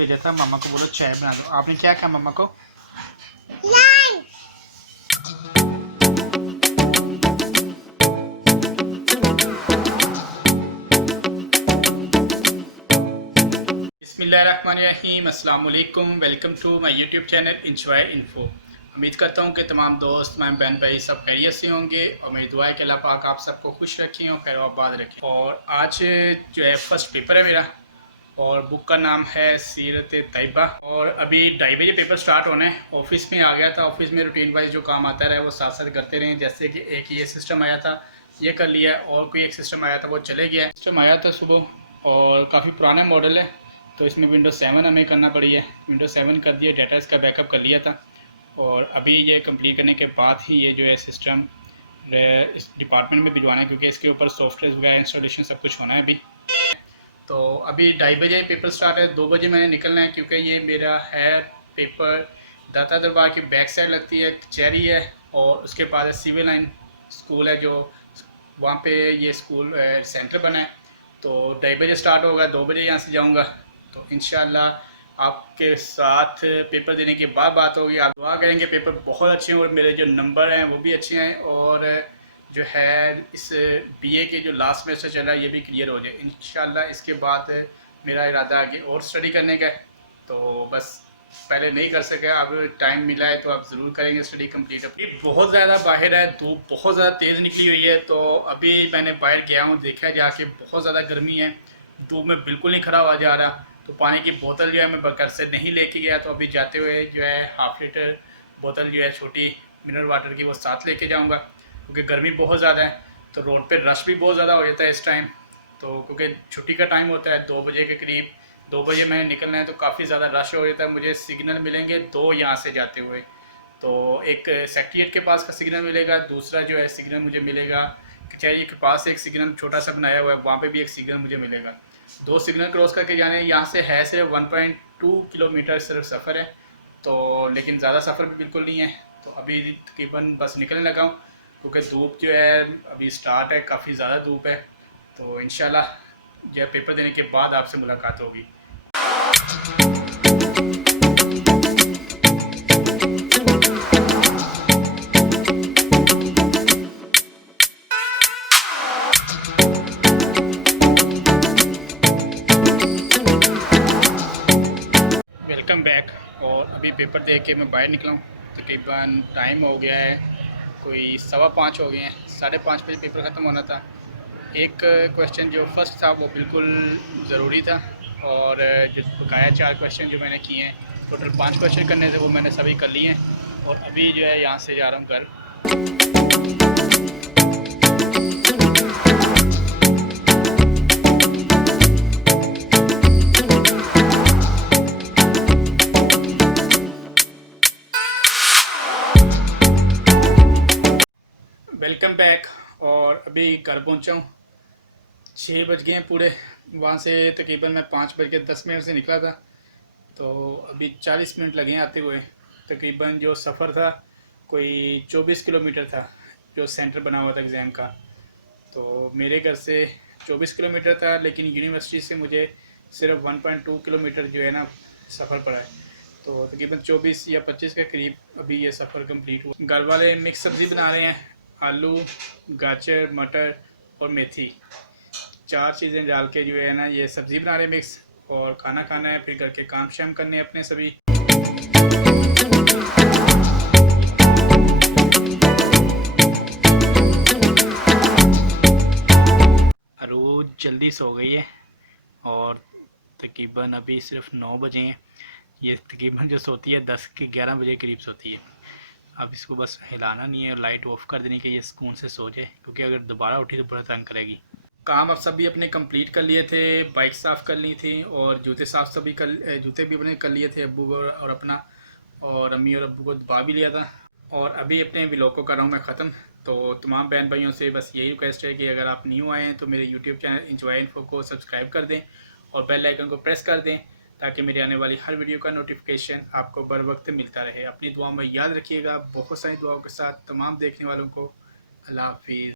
भेजा था, मामा को बोलो चाय बना दो। आपने क्या कहा मामा को? बिस्मिल्लाहिर्रहमानिर्रहीम, अस्सलाम वालेकुम। Welcome to my YouTube channel Enjoy Info. उम्मीद करता हूँ कि तमाम दोस्त, मैं बहन भाई सब खैरियत से होंगे और मेरी दुआ है कि अल्लाह पाक आप सबको खुश रखें और खैर आबाद रखें। और आज जो है फर्स्ट पेपर है मेरा और बुक का नाम है सीरत तैयबा। और अभी 2:30 बजे पेपर स्टार्ट होने हैं। ऑफिस में आ गया था, ऑफिस में रूटीन वाइज जो काम आता रहे वो साथ साथ करते रहे। जैसे कि एक ये सिस्टम आया था, ये कर लिया, और कोई एक सिस्टम आया था वो चले गया। सिस्टम आया था सुबह और काफ़ी पुराना मॉडल है, तो इसमें विंडोज़ 7 हमें करना पड़ी है। विंडोज़ 7 कर दिया, डाटा इसका बैकअप कर लिया था और अभी ये कंप्लीट करने के बाद ही ये जो है सिस्टम इस डिपार्टमेंट में भिजवाना है, क्योंकि इसके ऊपर सॉफ्टवेयर वगैरह इंस्टॉलेशन सब कुछ होना है अभी। तो अभी 2:30 बजे पेपर स्टार्ट है, 2 बजे मैंने निकलना है, क्योंकि ये मेरा है पेपर दाता दरबार की बैक साइड लगती है, कचहरी है और उसके बाद सिविल लाइन स्कूल है, जो वहाँ पे ये स्कूल सेंटर बना है। तो 2:30 बजे स्टार्ट होगा, 2 बजे यहाँ से जाऊँगा। तो इंशाल्लाह आपके साथ पेपर देने के बाद बात होगी। आप दुआ करेंगे पेपर बहुत अच्छे हैं और मेरे जो नंबर हैं वो भी अच्छे हैं, और जो है इस बीए के जो लास्ट सेमेस्टर चल रहा है ये भी क्लियर हो जाए इंशाल्लाह। इसके बाद मेरा इरादा आगे और स्टडी करने का है, तो बस पहले नहीं कर सके, अब टाइम मिला है तो आप ज़रूर करेंगे स्टडी कंप्लीट। अभी बहुत ज़्यादा बाहर है, धूप बहुत ज़्यादा तेज़ निकली हुई है, तो अभी मैंने बाहर गया हूँ, देखा जाके बहुत ज़्यादा गर्मी है, धूप में बिल्कुल नहीं खड़ा हुआ जा रहा। तो पानी की बोतल जो है मैं घर से नहीं लेके गया, तो अभी जाते हुए जो है 1/2 लीटर बोतल जो है छोटी मिनरल वाटर की वो साथ लेके जाऊँगा, क्योंकि गर्मी बहुत ज़्यादा है। तो रोड पे रश भी बहुत ज़्यादा हो जाता है इस टाइम, तो क्योंकि छुट्टी का टाइम होता है 2 बजे के करीब, 2 बजे मैंने निकलना है, तो काफ़ी ज़्यादा रश हो जाता है। मुझे सिग्नल मिलेंगे 2 यहाँ से जाते हुए, तो एक सेक्रेटेरिएट के पास का सिग्नल मिलेगा, दूसरा जो है सिग्नल मुझे मिलेगा कचहरी के पास, एक सिग्नल छोटा सा बनाया हुआ है वहाँ पे भी एक सिग्नल मुझे मिलेगा। 2 सिग्नल क्रॉस करके जाने, यहाँ से है सिर्फ 1.2 किलोमीटर सिर्फ सफ़र है, तो लेकिन ज़्यादा सफ़र भी बिल्कुल नहीं है। तो अभी तकरीबन बस निकलने लगा हूँ, क्योंकि धूप जो है अभी स्टार्ट है, काफ़ी ज़्यादा धूप है। तो इंशाल्लाह जो है पेपर देने के बाद आपसे मुलाकात होगी। Welcome back. और अभी पेपर दे के मैं बाहर निकला हूँ, तकरीबन टाइम हो गया है कोई 5:15 हो गए हैं, 5:30 बजे पेपर ख़त्म होना था। एक क्वेश्चन जो फर्स्ट था वो बिल्कुल ज़रूरी था, और जो बकाया 4 क्वेश्चन जो मैंने किए हैं, टोटल 5 क्वेश्चन करने थे, वो मैंने सभी कर लिए हैं। और अभी जो है यहाँ से जा रहा हूँ घर। Welcome back. और अभी घर पहुँचा हूँ, 6 बज गए हैं पूरे। वहाँ से तकरीबन मैं 5:10 से निकला था, तो अभी 40 मिनट लगे हैं आते हुए। तकरीबन जो सफ़र था कोई 24 किलोमीटर था, जो सेंटर बना हुआ था एग्ज़ाम का। तो मेरे घर से 24 किलोमीटर था, लेकिन यूनिवर्सिटी से मुझे सिर्फ 1.2 किलोमीटर जो है ना सफ़र पड़ा है। तो तकरीबन 24 या 25 के करीब अभी ये सफ़र कंप्लीट हुआ। घर वाले मिक्स सब्ज़ी बना रहे हैं, आलू, गाजर, मटर और मेथी, 4 चीज़ें डाल के जो है ना ये सब्ज़ी बना रहे हैं मिक्स, और खाना खाना है, फिर घर के काम शाम करने हैं अपने सभी। रोज़ जल्दी सो गई है और तकरीबन अभी सिर्फ 9 बजे हैं। ये तकरीबन जो सोती है 10 के 11 बजे करीब सोती है। अब इसको बस हिलाना नहीं है और लाइट ऑफ कर देनी कि ये सुकून से सो जाए, क्योंकि अगर दोबारा उठी तो बड़ा तंग करेगी। काम अब सभी अपने कंप्लीट कर लिए थे, बाइक साफ़ कर ली थी और जूते साफ़ सभी कर, जूते भी अपने कर लिए थे अब्बू को और अपना, और अम्मी और अब्बू को दबा भी लिया था। और अभी अपने व्लॉग को कर रहा हूँ मैं ख़त्म। तो तमाम बहन भाइयों से बस यही रिक्वेस्ट है कि अगर आप न्यू आए हैं तो मेरे यूट्यूब चैनल इंजॉय इन्फो को सब्सक्राइब कर दें और बेल आइकन को प्रेस कर दें, ताकि मेरी आने वाली हर वीडियो का नोटिफिकेशन आपको बर वक्त मिलता रहे। अपनी दुआ में याद रखिएगा। बहुत सारी दुआओं के साथ तमाम देखने वालों को अल्लाह हाफिज़।